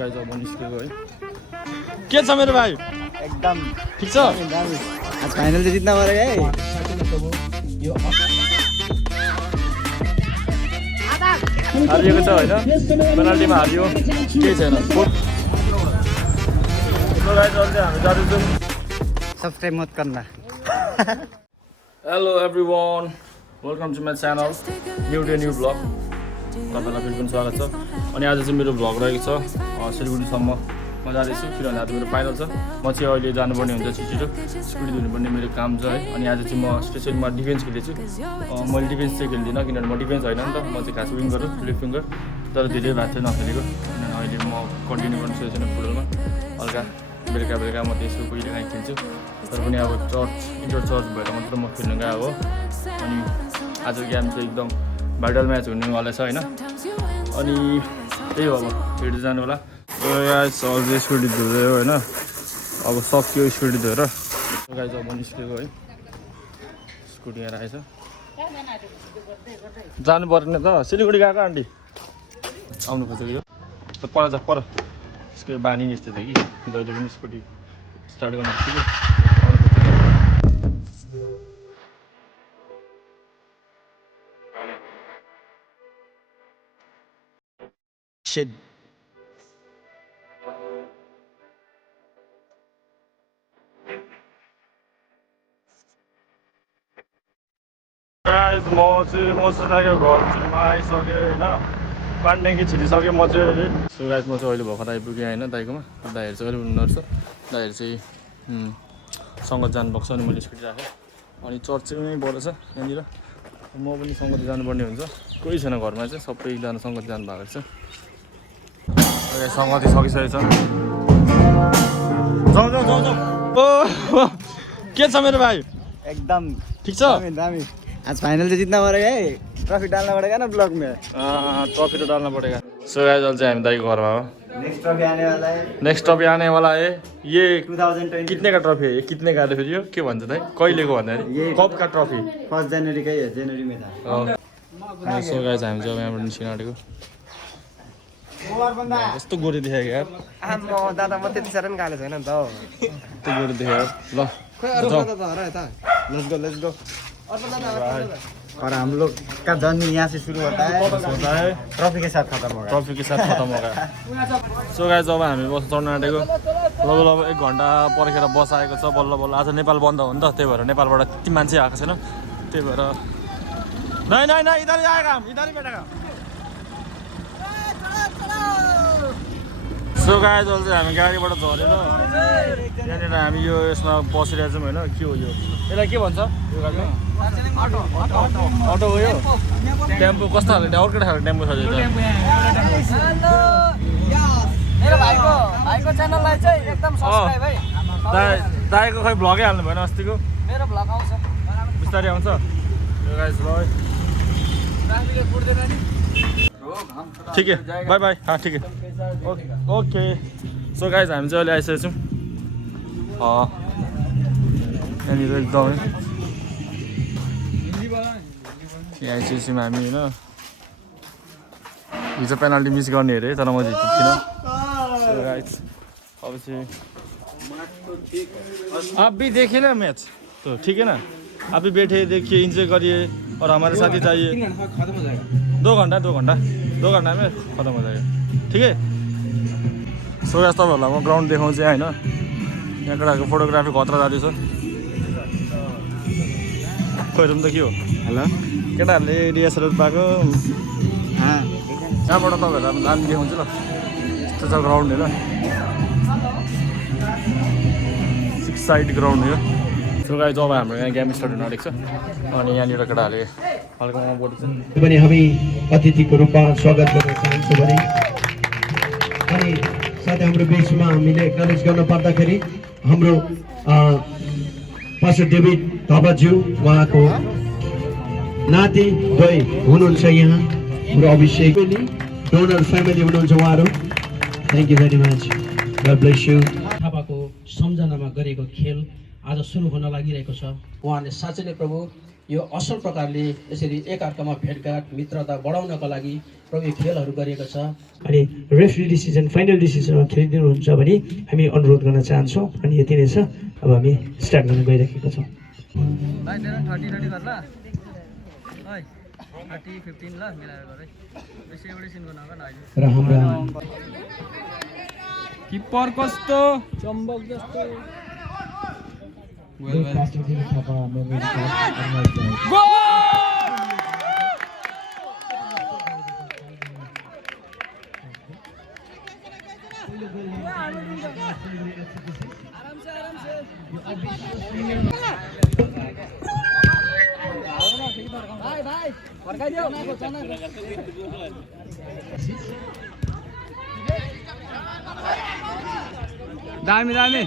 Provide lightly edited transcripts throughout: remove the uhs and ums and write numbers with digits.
Guys अब निस्केको है के छ मेरो भाइ एकदम ठीक छ आज फाइनल चाहिँ जित्न पऱ्यो है हारिएको छ होइन पेनाल्टीमा हारियो केही छैन हामी जाँदैछौँ सब्सक्राइब मत करना hello everyone welcome to my channel new day new blog तपाईँलाई फेरि पनि स्वागत छ अनि आज चाहिँ मेरो भ्लग रहेको छ सिलगढीसम्म म जाँदैछु किनभने आज मेरो फाइनल छ म चाहिँ अहिले जानुपर्ने हुन्छ छिटो स्कुटी धुनुपर्ने मेरो काम छ है अनि आज चाहिँ म स्पेसली म डिफेन्स खेल्दैछु मैले डिफेन्स चाहिँ खेल्दिनँ किनभने म डिफेन्स होइन नि त म चाहिँ खास विङ्गर लेफ्ट विङ्गर तर धेरै भएको थियो नखेलेको अनि अहिले म कन्टिन्यू गर्नु सोचेको छैन फुटबलमा हल्का बेलुका बेलुका म त्यसो कहिले काहीँ खेल्छु तर पनि अब चर्च इन्टर चर्च भएर मात्र म खेल्नु गएको हो अनि आजको गेम चाहिँ एकदम भाइटल म्याच हुनेवाला छ होइन अनि त्यही हो अब भेट्दै जानु होला अझै स्कुटी धोयो होइन अब सक्यो स्कुटी धोएर गाइस अब निस्केको है स्कुटी यहाँ आएछ जानु पर्ने त सिलगढी गएको आन्टी आउनु खोजेको यो पर जा पर यसको बानी यस्तो थियो कि जहिले पनि स्कुटी स्टार्ट गर्नु खोजेको Shit. म चाहिँ मसिरहेको घरमा आइसकेँ होइन पानट्याङ्की छिरिसकेँ म चाहिँ सो गाइस म चाहिँ अहिले भर्खर आइपुगेँ होइन दाइकोमा दाइहरू चाहिँ अहिले हुनुहुँदो रहेछ दाइहरू चाहिँ सङ्गत जानुभएको छ अनि मैले स्कुटी राखेँ अनि चर्च चाहिँ यहीँ परेछ यहाँनिर म पनि सङ्गत जानुपर्ने हुन्छ कोही छैन घरमा चाहिँ सबैजना सङ्गत जानुभएको छ सङ्गति सकिसकेको छ जाउँ जाउँ जाउँ जाउँ ओ के छ मेरो भाइ एकदम ठिक छ दामी आज फाइनल चाहिँ जित्न पऱ्यो है ट्रफी डाल्न पड़ेगा ना ब्लॉग में ट्रफी तो डालना पड़ेगा सो गाइस अहिले चाहिँ हामी दाइको घरमा हो नेक्स्ट ट्रफी आने वाला है नेक्स्ट ट्रफी आने वाला है ये 2020 कितने का ट्रफी है ये कितने का फेरि यो के भन्छ दाइ कहिलेको भन्दाखेरि कप का ट्रफी 1 जनवरी कै है जनवरी में था सो गाइस हामी चाहिँ यहाँबाट निस्किन आँटेको कस्तो गोरी देखेको यार दादा म त्यति साह्रो पनि गाले छैन नि त कस्तो गोरी देखेको ल लेट्स गो और हम लोग का जर्नी यहाँ से शुरू होता है ट्रॉफी के साथ खत्म होगा ट्रफी के साथ खत्म होगा सो गाइस अब हामी बस चढ्न आँटेको लगभग 1 घन्टा पर्खेर बस आएको छ बल्ल बल्ल आज नेपाल बन्द हो नि त त्यही भएर नेपालबाट त्यति मान्छे आएको छैन त्यही भएर नै नै नै इधर आएगा हम इधर ही बैठेगा सो गाइस अहिले चाहिँ हामी गाडीबाट झरेर यहाँनिर हामी यो यसमा बसिरहेको छौँ होइन के हो यो यसलाई के भन्छ यो गाडीमा अटो हो यो टेम्पो कस्तो खाले अर्कै खालको टेम्पो छ यो मेरो भाइको च्यानललाई चाहिँ एकदम सब्स्क्राइब है दाइको खै भ्लगै हाल्नु भएन अस्तिको मेरो भ्लग आउँछ बिस्तारै आउँछ यो गाइस ल ठीक है बाई बाई हाँ ठीक है ओके सो गाइस हामी चाहिँ अहिले आइसकेको छौँ यहाँनिर एकदमै यहाँ आइसकेपछि हामी होइन हिजो पेनाल्टी मिस गर्ने अरे तर म जितेको थिइनँ सो गाइस अब चाहिँ आप भी देखे ना मैच तो ठीक है ना आप भी बैठे देखिए एंजॉय करिए और हमारे साथ ही चाहिए 2 घंटा में खत्म हो जाएगा ठीक है सो गाइस तपाईँहरूलाई म ग्राउन्ड देखाउँछु होइन यहाँ केटाहरूको फोटोग्राफी खतरा जाँदैछ खोइरौँ त के हो हेलो केटाहरूले डिएसएलआर पाएको यहाँबाट तपाईँहरूलाई दामी देखाउँछु ल यस्तो छ ग्राउन्ड हेर 6 साइड ग्राउन्ड हो सो गाइस अब हाम्रो यहाँ गेम स्टार्ट हुन आँटेको छ अनि यहाँनिर केटाहरूले हल्कामा बोल्दैछ पनि हामी अतिथिको रूपमा स्वागत गर्न चाहन्छौँ भने अनि साथै हाम्रो बिचमा हामीले एक्नोलेज गर्न पर्दाखेरि हाम्रो पास्टर डेभिड थापाज्यू उहाँको नाति द्वय हुनुहुन्छ यहाँ हाम्रो अभिषेक पनि डोनर फ्यामिली हुनुहुन्छ उहाँहरू thank you very much God bless you थापाको सम्झनामा गरेको खेल आज सुरु हुन लागिरहेको छ उहाँले साँच्चै नै प्रभु यो असल प्रकारले यसरी एकअर्कामा भेटघाट मित्रता बढाउनका लागि प्रभु खेलहरू गरिएको छ। अनि रेफ्री डिसिजन फाइनल डिसिजनमा खेलिदिनुहुन्छ भने हामी अनुरोध गर्न चाहन्छौँ। अनि यति नै छ, अब हामी स्टार्ट गर्न गइरहेका छौँ। भाइ तेरो 30 30 गर्ला ओइ 30 15 ल मिलाएर गर है बेसी एउटै सिनको नगर न अहिले र हाम्रा किपर कस्तो चम्बक जस्तो भाइ भाइ फर्काइदेऊ दामी दामी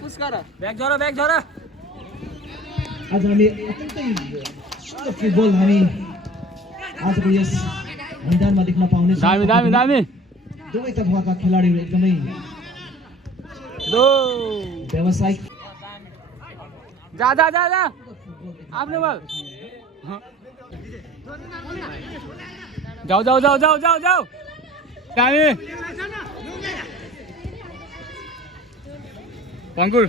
पुस गर ब्याग झर आज हामी अत्यन्तै सुन्दर फुटबल हामी आजको यस मैदानमा देख्न पाउनेछौँ। दामी दामी दामी दुवै तर्फका खेलाडीहरू एकदमै व्यावसायिक जा जा जा जा आफ्नो बल जाऊ जाऊ जाऊ जाऊ जाऊ जाऊ दामी पङ्कुर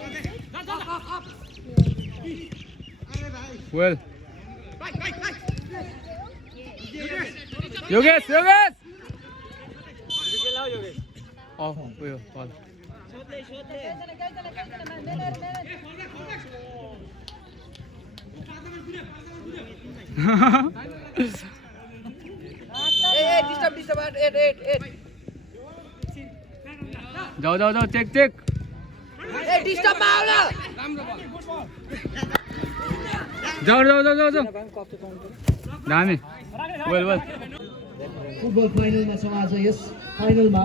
वेल योगेश योगेश उयो बल जाऊ जाऊ जाऊ चेक चेक जाऊ जाऊ जाऊ जाऊ जाऊ दामी वेल वेल फुटबल फाइनलमा छौँ आज। यस फाइनलमा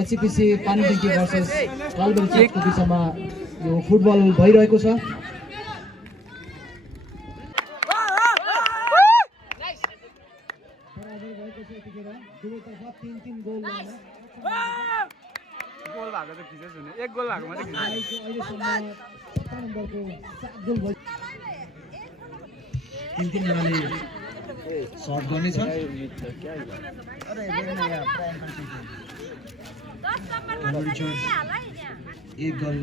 एचसिपिसी पानीटेङ्की भर्सेस कालबेल चेकको बिचमा यो फुटबल भइरहेको छ। गोल भएको त खिचेछ हुने एक गोल भएको मात्रै जनाले सर्ट गर्नेछ। एक गोल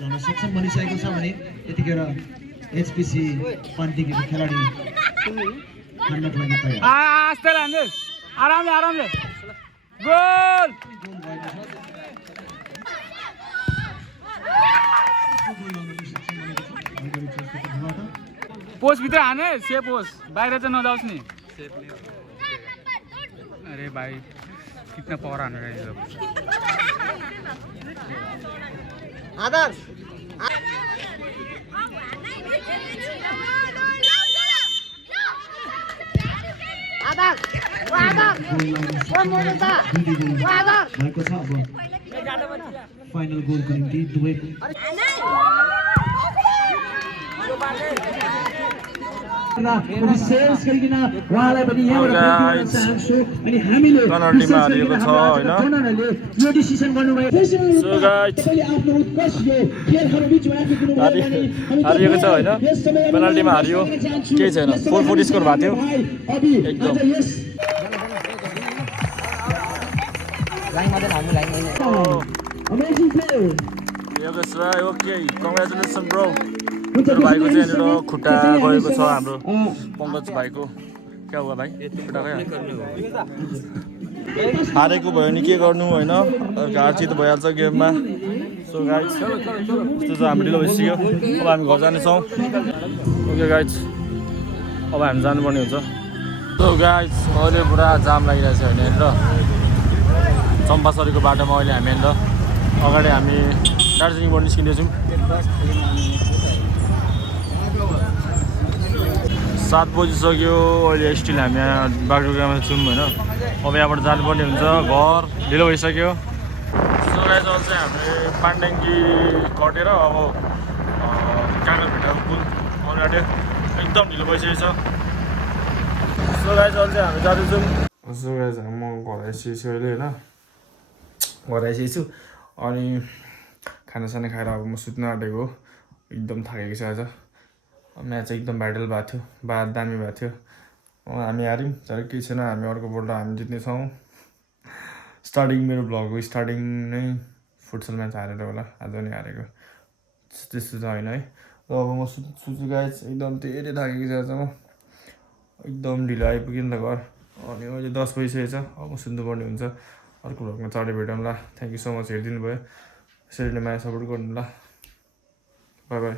गर्न सक्षम बनिसकेको छ भने यतिखेर एचपिसी पानीटेङ्कीको खेलाडी हान्नको लागि तयार। आस्ते लान्दै आरामले आरामले गोल पोस्ट भित्र हाने से पोस्ट बाहिर चाहिँ नजाओस् नि। अरे भाइ कितना पावर हानेर आइज आदर आदर भएको छ। अब फाइनल गोलको निम्ति दुवैको विशेष गरिकन उहाँलाई पनि यहाँबाट चाहन्छु। अनि हामीले पेनल्टीमा हारिएको छ हैन यो डिसिसन गर्नुभयो। तपाईले आफ्नो उत्कर्ष यो खेलहरु बीचमा राखेको हारिएको छ हैन पेनल्टीमा हारियो केही छैन 4-4 स्कोर भएको थियो एकदम लाइनमा हामी लाइनमा अमेजिङ प्ले योगेश भाइ ओके कङ्ग्रेचुलेसन ब्रो। मेरो भाइको चाहिँ यहाँनिर खुट्टा गएको छ हाम्रो पङ्कज भाइको। क्या हुआ भाइ खुट्टा गयो हारेको भयो नि के गर्नु होइन हारजित भइहाल्छ गेममा। सो गाइज यस्तो चाहिँ हामी ढिलो भइसक्यो अब हामी घर जानेछौँ। ओके गाइज अब हामी जानुपर्ने हुन्छ। सो गाइज अहिले पुरा जाम लागिरहेको छ होइन यहाँनिर चम्पासरीको बाटोमा अहिले हामी यहाँनिर अगाडि हामी दार्जिलिङबाट निस्किँदैछौँ। 7 बजिसक्यो अहिले स्टिल हामी यहाँ बागडोग्रामा छौँ होइन। अब यहाँबाट जानुपर्ने हुन्छ घर ढिलो भइसक्यो। सो गाइज अब चाहिँ हामीले पानट्याङ्की कटेर अब कागलभिट्टा पुल आउनु आँट्यो एकदम ढिलो भइसकेको छ। सो गाइस अहिले चाहिँ हामी जाँदैछौँ। सो गाइस म घर आइसकेको छु अहिले होइन, घर आइसकेको छु अनि खानासाना खाएर अब म सुत्न आँटेको हो। एकदम थाकेको छ आज। म्याच एकदम भाइरल भएको थियो, दामी भएको थियो। हामी हार्यौँ तर केही छैन, हामी अर्कोपल्ट हामी जित्नेछौँ। स्टार्टिङ मेरो भ्लगको स्टार्टिङ नै फुटसल म्याच हारेर होला, आज नि हारेको त्यस्तो त होइन है। र अब म सुत्छु गाइस, एकदम धेरै थाकेको छ आज म, एकदम ढिलो आइपुगेँ नि त घर। अनि अहिले 10 बजिसकेको छ, अब म सुत्नुपर्ने हुन्छ। अर्को भ्लगमा चाँडै भेटौँ ल। थ्याङ्क यू सो मच हेरिदिनु भयो, यसरी नै माया सपोर्ट गर्नु ल। By by.